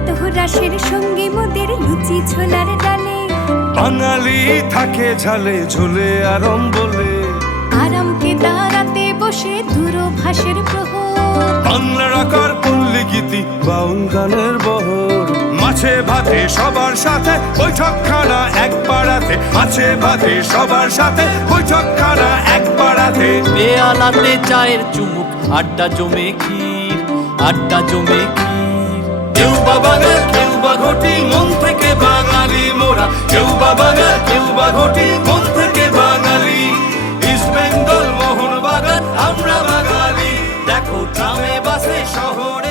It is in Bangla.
প্রাতঃ রাশের সঙ্গে মোদের লুচি ছোলার ডালে। বাঙালি থাকে ঝালে ঝোলে আরম বলে আরামকে দাঁড়াতে বসে দূরভাষের প্রহর। বাংলার আকার পল্লী গীতি বাউল গানের বহর। মাছে ভাতে সবার সাথে বৈঠকখানা এক পাড়াতে। মাছে ভাতে সবার সাথে বৈঠকখানা এক পাড়াতে। পেয়ালাতে চায়ের চুমুক আড্ডা জমে ক্ষীর আড্ডা জমে ক্ষীর। কেউ বা বাঙাল কেউ বা ঘটি, মন থেকে বাঙালি মোরা। কেউ বা বাঙাল কেউ বা ঘটি, মন থেকে বাঙালি। ইস্ট বেঙ্গল মোহন বাগান আমরা বাঙালি। দেখো, ট্রামে, বাসে, শহর